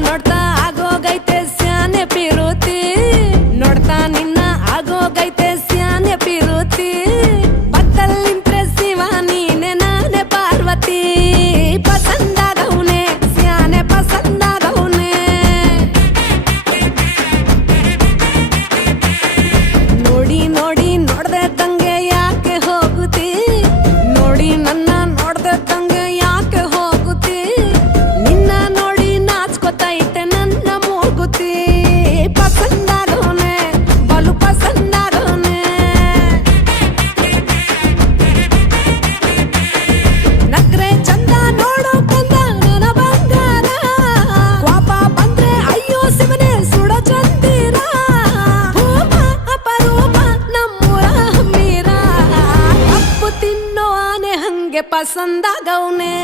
ನೋಡ್ತಾ ಆಗೋಗೈತೆ ಸ್ಯಾನೆ ಪಿರುತಿ ನೋಡ್ತಾ ನಿನ್ನ ಆಗೋಗೈತೆ ಸ್ಯಾನೆ ಪಿರುತಿ ಪಕ್ಕಲ್ಲಿಂತ್ರೆ ಶಿವ ನೀನೆ ನಾನೇ ಪಾರ್ವತಿ ಪಸಂದಾಗವ್ನೆ ಸ್ಯಾನೆ ಪಸಂದಾಗವ್ನೆ ನೋಡಿ ನೋಡಿ ನೋಡ್ದೆ ತಂಗೆ ಯಾಕೆ ಹೋಗುತ್ತಿ ನೋಡಿ ನನ್ನ ನೋಡ್ದೆ ತಂಗೆ ಯಾಕೆ ಹೋಗುತ್ತಿ ನಿನ್ನ ನೋಡಿ ನಾಚ್ಕೊತೈತೆ ನನ್ನ ಮೂಗುತಿ ಪಸಂದಾಗವ್ನೆ ಬಲು ಪಸಂದಾಗವ್ನೆ ನಕ್ರೆ ಚಂದ ನೋಡೋ ಕಂದ ನನ್ನ ಬಂಗಾರ ಕೋಪ ಬಂದ್ರೆ ಅಯ್ಯೋ ಶಿವನೇ ಸುಡ ಚಂದಿರ ಭೂಮ ಅಪರೂಪ ನಮ್ಮೂರ ಹಮ್ಮೀರ ಕಪ್ಪು ತಿನ್ನೋ ಆನೆ ಹಂಗೆ ಪಸಂದಾಗವ್ನೆ